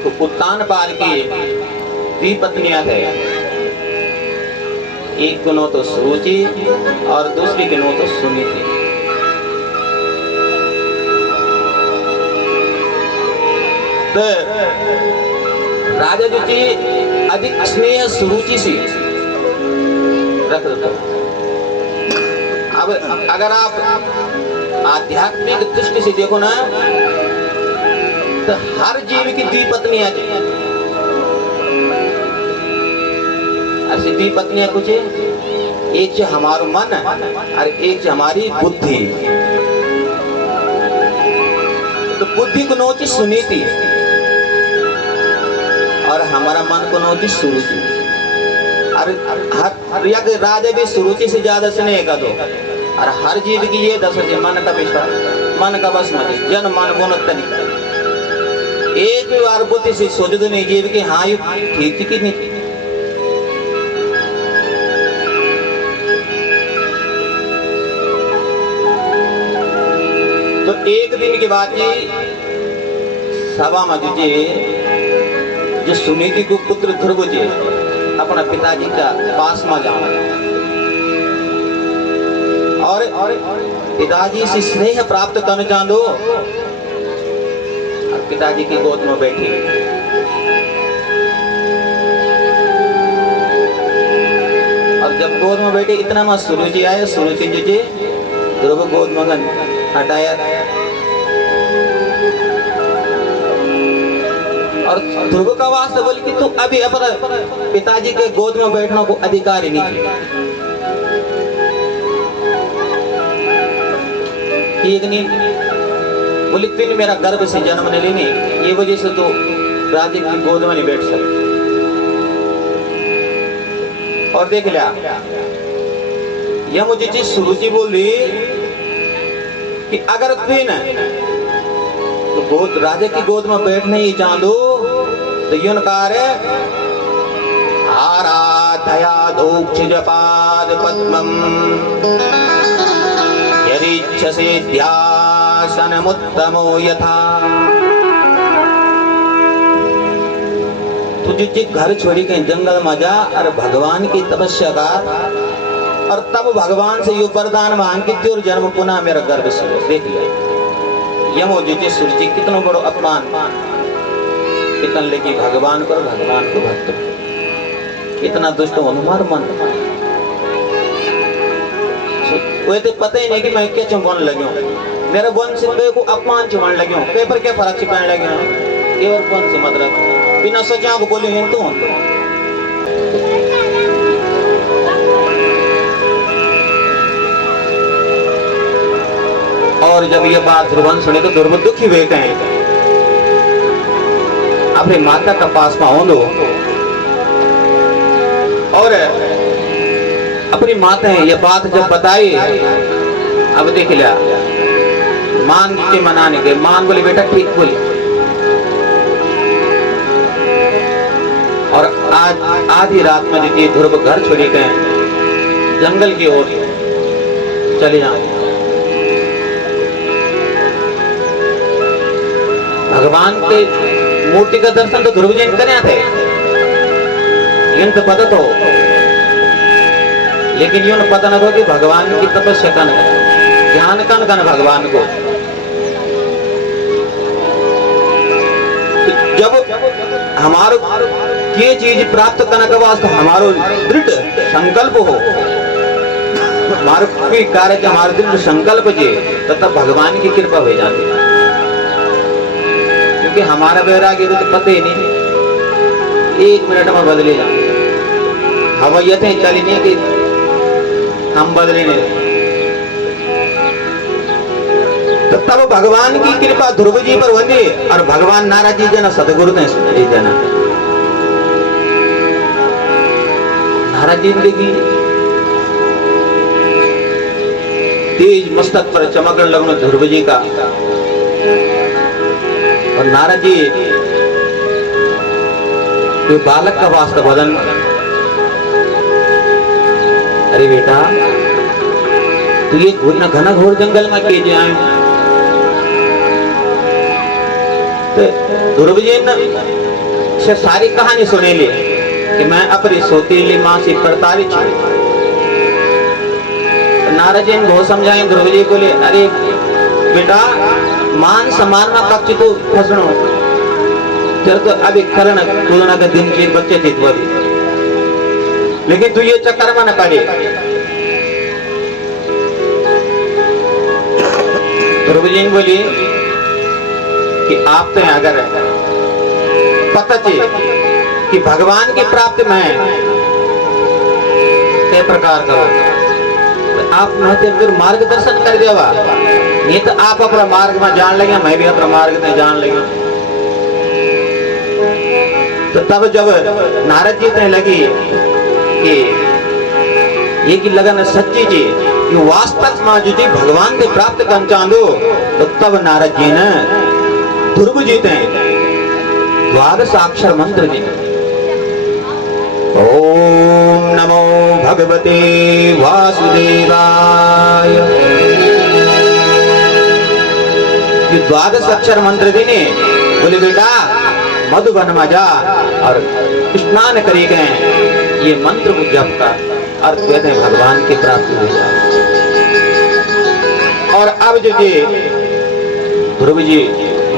तो उत्तानपाद की दी पत्नियां थे, एक को नो तो सुरुचि और दूसरी के नो तो सुनीति। तो राजा जो जी अधिक स्नेह सुरुचि से रख देता। अब अगर आप आध्यात्मिक दृष्टि से देखो ना, तो हर जीव की दी पत्नियां ऐसी दी पत्नियां कुछ एक से हमारो मन और एक से हमारी बुद्धि। तो बुद्धि को नोची सुनीति और हमारा मन को नोची सुरुचि। और या राजा भी सुरुचि से ज्यादा स्नेह का दो। और हर जीव की ये दशा है, मन का विश्वास, मन का बस मजे, जन मन गुण। एक बार बुद्धि से सोच दो नहीं जीव की, हाँ ये ठीक थी कि नहीं। तो एक दिन की बात जी, सभा में जो सुनीति को पुत्र ध्रुव जी अपना पिताजी का पास में जाना और पिताजी से स्नेह प्राप्त करना चाहो, और पिताजी की गोद में बैठी। और जब गोद में बैठे इतना में सुरुचि आए, सुरुचि जी ध्रुव गोद में हटाया और ध्रुव का वास्ता बोली कि तू अभी अपना पिताजी के गोद में बैठने को अधिकार ही नहीं। ठीक नहीं बोली, तुम मेरा गर्भ से जन्म नहीं लेने, ये वजह से तो राजा की गोद में नहीं बैठ सकते। और देख लिया, यह मुझे चीज सुरुचि बोल रही कि अगर तुम न तो गोद राजा की गोद में बैठने ही चाहो तो यूं कार्य आराधया धूक्षिजपाद पद्मम यदिच्छसे ध्यासनमुत्तमो यथा। तुझे घर छोड़ी के जंगल में जा और भगवान की तपस्या कर, और तब भगवान से यो वरदान मांग के तेरे जन्म पुनः मेरा गर्भ से। देख लिया यमो जी सूर्य कितना बड़ो अपमान, कितन लेगी भगवान को, भगवान को भक्त कितना दुष्ट हनुमान मन। वो तो पता ही नहीं कि मैं क्या चुंबन लगे, मेरा वन से को अपमान चुमान लगे, पेपर क्या फर्क छिपाने लगे, केवल वन से मतलब बिना सोचा को बोले हैं तो। और जब ये बात ध्रुवन सुने तो ध्रुव दुखी हुए कहें, अपनी माता का पास पाओ दो। और अपनी माता है ये बात जब बताई, अब देख लिया मान के मनाने के, मान बोले बेटा ठीक बोली। और आज आधी रात में देखिए ध्रुव घर छोड़ी गए, जंगल की ओर चले जाए। भगवान के मूर्ति का दर्शन तो ध्रुव जी करे थे, तो पता तो, लेकिन यूं पता न हो कि भगवान की तपस्या कन ध्यान कन भगवान को। जब हमारो ये चीज प्राप्त करने के वास्ते हमारो दृढ़ संकल्प हो, हमारे कोई कार्य हमारे दृढ़ संकल्प जे, तब भगवान की कृपा हो जाती है। क्योंकि हमारा वैराग्य तो पता ही नहीं, एक मिनट में बदले जाए। हवाइयतें चली नहीं कि हम बदले नहीं। तो तब भगवान की कृपा ध्रुव जी पर बनी, और भगवान नाराज जी जना सदगुरु ने जना नाराज जिंदगी तेज मस्तक पर चमकने लगना ध्रुव जी का। और नारद जी कोई बालक का वास्ता बदन, अरे बेटा तू ये घना घोर जंगल में के जाए। तो ध्रुव जी से सारी कहानी सुने ली कि मैं अपनी सोतीली माँ से प्रताड़ित हूँ। नारद जी बहुत समझाए, ध्रुव जी बोले अरे बेटा मान सम्मान में कच्ची तो फसनो तेरे तो अभी करण तुलना का दिन के बच्चे थे, तू अभी लेकिन तू ये चक्कर में न पड़े। ध्रुव जी ने बोली कि आप तो अगर पता चाहिए कि भगवान की प्राप्ति में कई प्रकार का तो आप महते फिर मार्गदर्शन कर देवा, नहीं तो आप अपना मार्ग में जान लगे, मैं भी अपना मार्ग में जान लगे। तो तब जब नारद जी कहने लगी कि ये की लगन सच्ची जी ये वास्तव में जो भगवान से प्राप्त कर चाहूं, तो तब नारद जी ने ध्रुव जी थे द्वादश अक्षर मंत्र जी, ओम नमो भगवते वासुदेवाय, ये द्वादश अक्षर मंत्र जी ने बोले बेटा मधुबन में जा और स्नान करी गए ये मंत्र को जप कर और कहते हैं भगवान की प्राप्ति हो जाए। और अब जो ध्रुव जी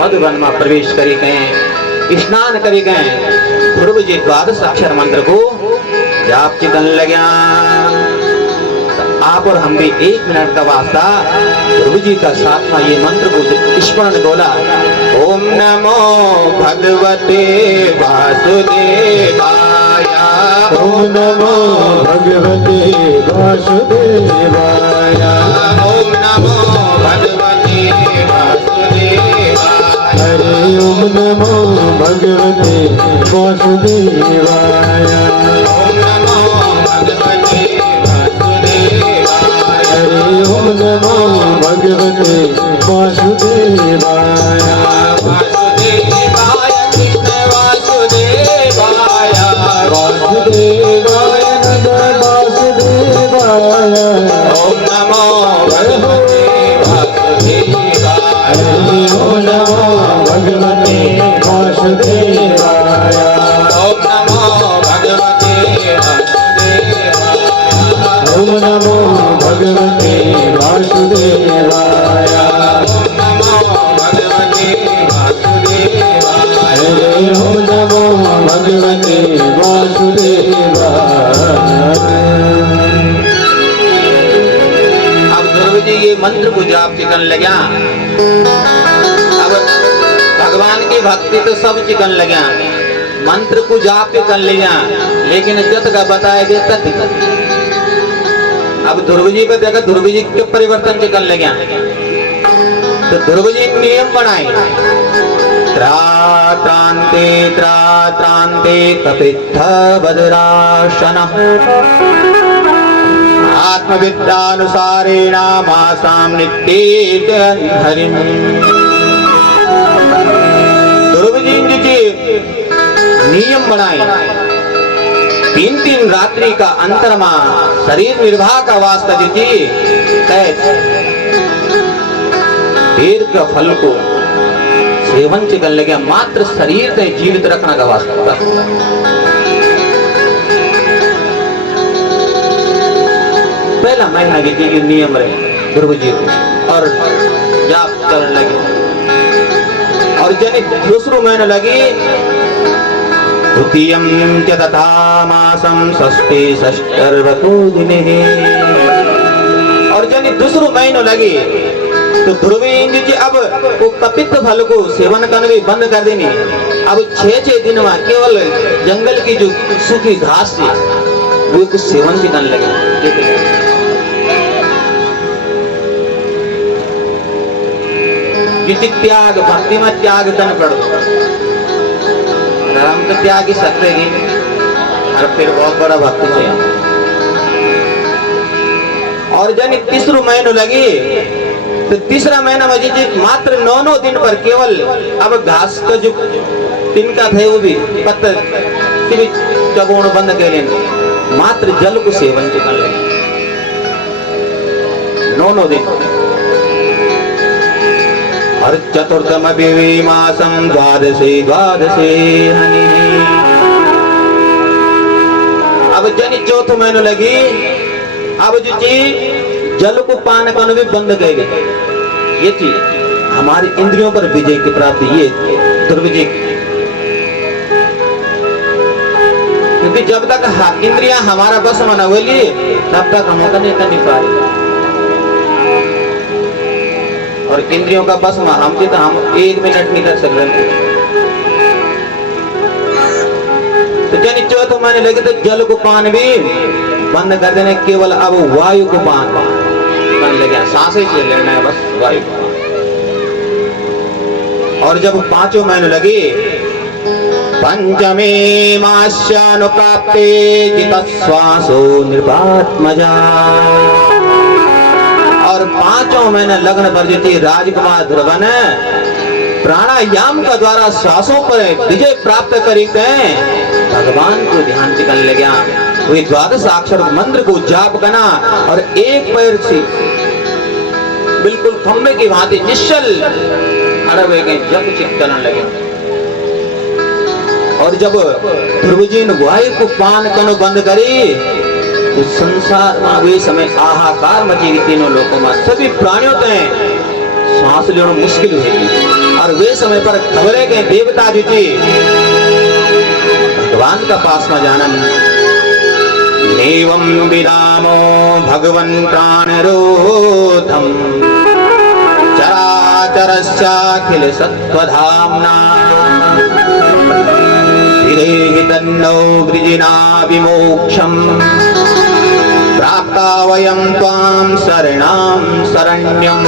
मधुबन में प्रवेश करी गए, स्नान करी गए, ध्रुव जी द्वादश अक्षर मंत्र को जाप चिकन लग्या। आप और हम भी 1 मिनट का वास्ता ध्रुव जी का साथ में ये मंत्र को स्मरण बोला, ओम नमो भगवते वासुदेवाय, ओम नमो भगवते वासुदेवाय, ओम नमो भगवते वासुदेवाय, हरे ओम नमो भगवते वासुदेवाय, ओम नमो भगवते वासुदेवाय, हरे ओम नमो भगवते वासुदेवाय, वासुदेवाय कृष्ण वासुदेवाय, वासुदेवाय नंद वासुदेवाय, ओम नमो भगवते वासुदेवाय, हरे ओम नमो भगवते वासुदेवाय, ओम नमो भगवते वासुदेवाय, ओम नमो भगवते वासुदेवाय, ओम नमो भगवते वासुदेवाय। हरे ओम नमो भगवते वासुदेवाय। अब ध्रुव जी ये मंत्र को जाप चिकन लग्या। अब भगवान की भक्ति तो सब चिकन लग्या, मंत्र को जाप भी कर लिया, लेकिन जत का बताया गया तत। अब ध्रुव जी को देखा, ध्रुव जी के परिवर्तन चिकन लग्या, तो ध्रुव जी एक नियम बनाए, त्रात्रांते त्रात्रांते कपित्थ बदराशन आत्मविद्यानुसारेण मासाम नित्येन हरिम। ध्रुव जी के नियम बनाए, 3 रात्रि का अंतर में शरीर निर्वाह का वास्ता दीजिए, पेड़ का फल को सेवन से कर लगे, मात्र शरीर को जीवित रखना का वास्ता। पहला महीना की ये नियम रहे ध्रुव जी को, और जाप करने लगे। और जब दूसरो महीना लगी, द्वितीयं च तथा मासं षष्ठे षष्ठर्वतो दिने, और जब दूसरो महीना लगी तो ध्रुव जी अब वो कपित्थ फल को सेवन करने भी बंद कर देनी। अब 6 दिन में केवल जंगल की जो सूखी घास थी वो कुछ सेवन भी करने लगे। त्याग भक्ति में त्याग करना पड़ता, हम तो त्याग ही सकते नहीं, और फिर बहुत बड़ा भक्त चाहिए। और जब तीसरा महीना लगी तो तीसरा महीना में जी मात्र 9 दिन पर केवल अब घास का जो तिनका थे वो भी पत्थर चबोण बंद कर लेंगे, मात्र जल को सेवन कर लेंगे 9 दिन। और चतुर्थम मासम द्वादशे हनि, अब जन चौथ महीने लगी, अब जो चीज जल को पान करना भी बंद कर गए। ये चीज हमारी इंद्रियों पर विजय की प्राप्ति, ये दुर्विजय की। क्योंकि जब तक इंद्रियां हमारा बस में न होगी तब तक हम नहीं कर नहीं पाए। और इंद्रियों का बस में हम तो हम 1 मिनट नहीं कर सक रहे। तो जन चौथ महीने लगे तो जल को पान भी बंद कर देने, केवल अब वायु को पान करने लगे। सांसें से लेना है बस वायु को। और जब 5 महीने लगे, पंचमे मास्यानुप्राप्ते जितश्वासो नृपात्मजा। और 5 महीने लगन पर जो राजकुमार ध्रुव ने प्राणायाम का द्वारा श्वासों पर विजय प्राप्त करी भगवान को ध्यान से करने लगा। वही 12 अक्षर मंत्र को जाप करना और एक पैर से बिल्कुल खम्बे की भांति निश्चल अड़वे के जप चित्तन लगे। और जब ध्रुव जी ने वायु को पान करना बंद करी तो संसार में वे समय हाहाकार मची गई। तीनों लोगों में सभी प्राणियों के सांस लेना मुश्किल हुई। और वे समय पर खबरें के देवता जी थी भगवान का पास में जाना। एवं विदामो भगवन् प्राणरोधम चराचरस्याखिल सत्त्वधाम्ना विदेहि तन्नो वृजिना विमोक्षम् प्राप्ता वयं त्वां शरणां शरण्यम्।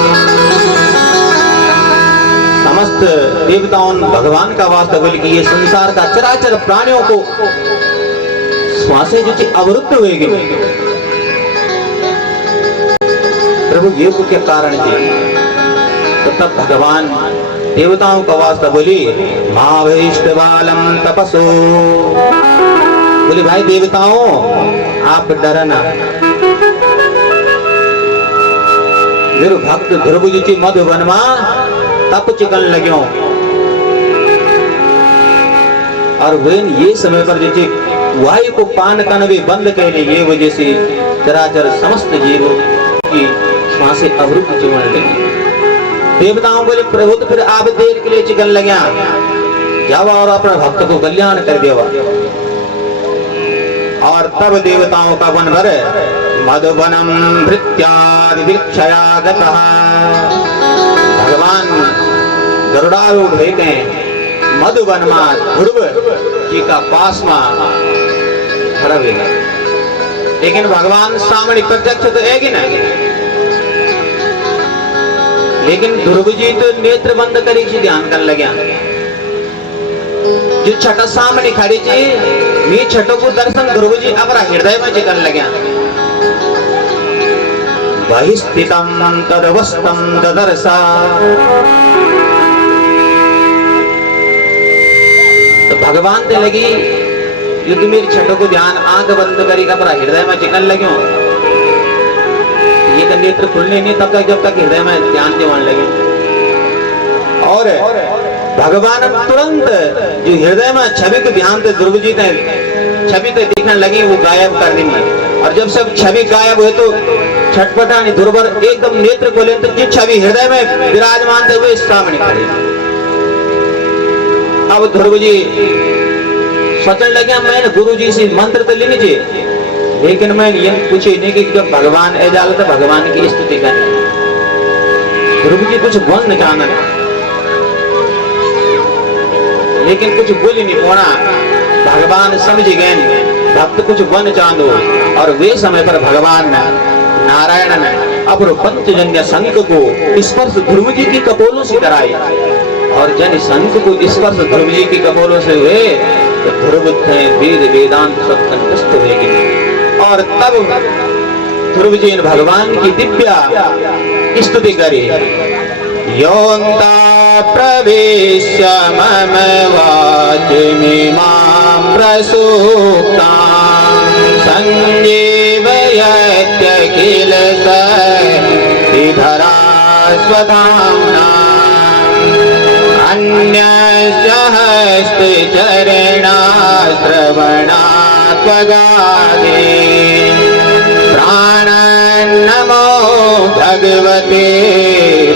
समस्त देवताओं भगवान का वास्ता बोल कि ये संसार का चराचर प्राणियों को श्वासें जो अवरुद्ध होगी। प्रभु ये को क्या कारण थी? तो तब भगवान देवताओं का वास्ता बोली मां वैष्णवालम तपसो। बोले भाई देवताओं आप डरना। मेरे भक्त ध्रुव जी मधुवन में तप चिकन लग्यो। और वे ये समय पर जो वायु को पान करना भी बंद कर ये वजह से चराचर समस्त जीवों की श्वासें अवरुद्ध चुमन लगी। देवताओं बोले प्रभु तो फिर आप देर के लिए चिकन लग्या जावा और अपने भक्त को कल्याण कर देवा। और तब देवताओं का वन भर मधुवनम भृत्यादि वृक्षया गतः। भगवान गरुड़ारूढ़ हो गए मधुवन में ध्रुव जी का पास में खड़ा हुए। लेकिन भगवान सामने प्रत्यक्ष तो है कि नहीं। लेकिन ध्रुव जी तो नेत्र बंद करी थी ध्यान कर लगे। जो छठ सामने खड़ी थी ये छठों को दर्शन ध्रुव जी अपना हृदय में कर लगे। बहिस्थितं तदवस्थं ददर्शा। तो भगवान ने लगी ये तो मेरी छठों को ध्यान आंख बंद करी अपना हृदय में चिकन लगे। ये तो नेत्र खुलने नहीं तब तक जब तक हृदय में ध्यान देवन लगे। और भगवान तुरंत जो हृदय में छवि के ध्यान से ध्रुव जी ने छवि तो दिखने लगी वो गायब कर दी। और जब सब छवि गायब हुए तो छटपटानी ध्रुवर एकदम नेत्र खोले तो जो छवि हृदय में विराजमान थे वो सामने खड़े। अब ध्रुव जी सोचने लगे मैंने गुरु जी से मंत्र तो लेने चाहिए लेकिन मैं ये पूछे नहीं कि जब भगवान ए जाल तो भगवान की स्तुति करें। ध्रुव जी कुछ बोल न जाना लेकिन कुछ बोल ही नहीं पोना। भगवान समझ गए भक्त कुछ बन चांदो। और वे समय पर भगवान नारायण ने अपने पंचजन्य शंख को स्पर्श ध्रुव जी की कपोलों से कराई। और जन शंख को स्पर्श ध्रुव जी की कपोलों से हुए तो ध्रुव वेद वेदांत सब कंठस्थ हुए। और तब ध्रुव जी ने भगवान की दिव्य स्तुति करी। योऽन्ता प्रवेश्य मम वाचमिमां प्रसूक्तां संजीवयत्यखिल शक्तिधरा स्वधाम्ना। अन्यस्य हस्तचरणा श्रवणात् त्वगादे प्राण नमो भगवते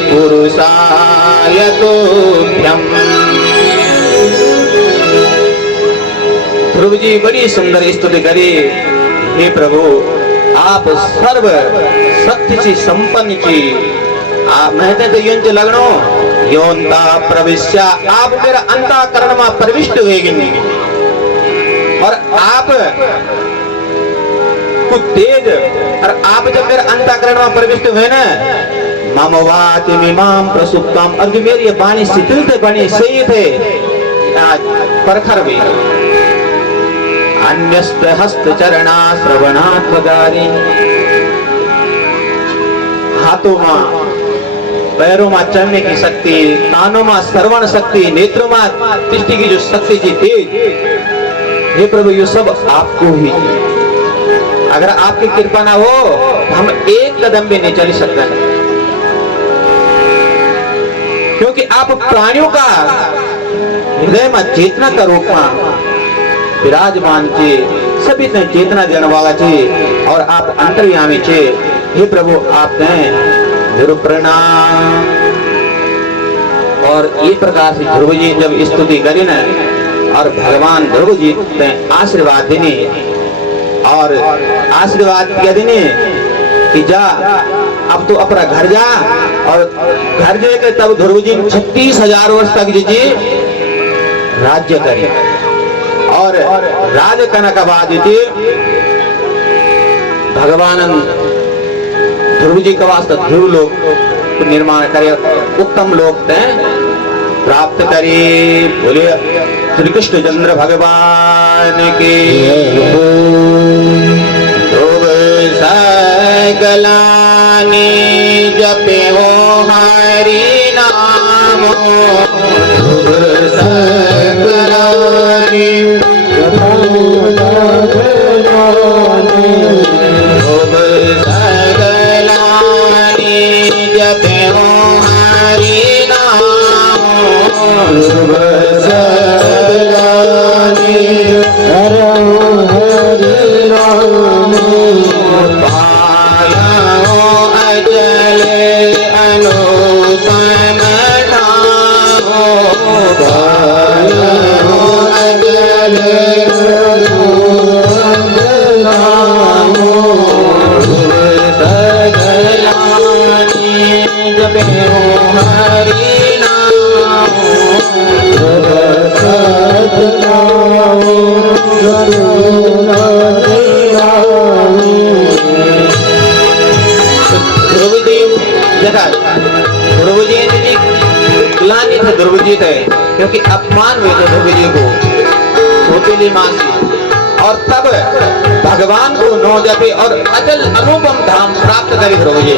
पुरुषाय तुभ्यम्। ध्रुव जी बड़ी सुंदर स्तुति करी। हे प्रभु, आप सर्व शक्ति ची संपन्न ची। आप महते तो युंच लगनो योंता प्रविश्या, आप मेरा अंतःकरण में प्रविष्ट हुएगी और आप कुछ तेज, और आप जब मेरे अंतःकरण में प्रविष्ट हुए ना, मम वाचि मिमाम प्रसुप्ताम, और जो मेरी वाणी शिथिल थे बनी सही थे आज परखर भी। अन्यस्त हस्त चरणा श्रवणात्मकारी, हाथों में पैरों में चलने की शक्ति, कानों में श्रवण शक्ति, नेत्रों में दृष्टि की जो शक्ति जी तेज, हे प्रभु ये सब आपको ही। अगर आपकी कृपा ना हो तो हम एक कदम भी नहीं चल सकते, क्योंकि आप प्राणियों का हृदय में चेतना का रूप में विराजमान थे, सभी ने चेतना देने वाला थे और आप अंतर्यामी थे। हे प्रभु आपने ध्रुव प्रणाम। और ये प्रकार से ध्रुव जी जब स्तुति करी न, और भगवान ध्रुव जी ने आशीर्वाद देने, और आशीर्वाद क्या देने कि जा अब तो अपना घर जा, और घर जाकर तब ध्रुव जी 36,000 वर्ष तक जी राज्य करे। और राज करने के बाद भगवान ध्रुव जी का वास्ते ध्रुव लोक को निर्माण करे, उत्तम लोक प्राप्त करे। बोले श्री कृष्ण चंद्र भगवान के। ध्रुव सकलानि जपे हो हरि नाम, ध्रुव सकलानि जपे हो हरि नाम, ध्रुव सकलानि जपे हो हरि नाम, ध्रुव सकलानि जपे हो हरि नाम, पायो अजल अनुपम नाम, पायो अजल अनुपम नाम, ध्रुव सकलानि जपे हो हरि नाम, ध्रुव सकलानि जपे हो हरि नाम। ध्रुव जी जगह ध्रुव जी ग्लानि थे, ध्रुव जी थे क्योंकि अपमान हुए थे ध्रुव जी को सौतेली मां से, और तब भगवान को नौ जपे और अचल अनुपम धाम प्राप्त करे ध्रुव जी।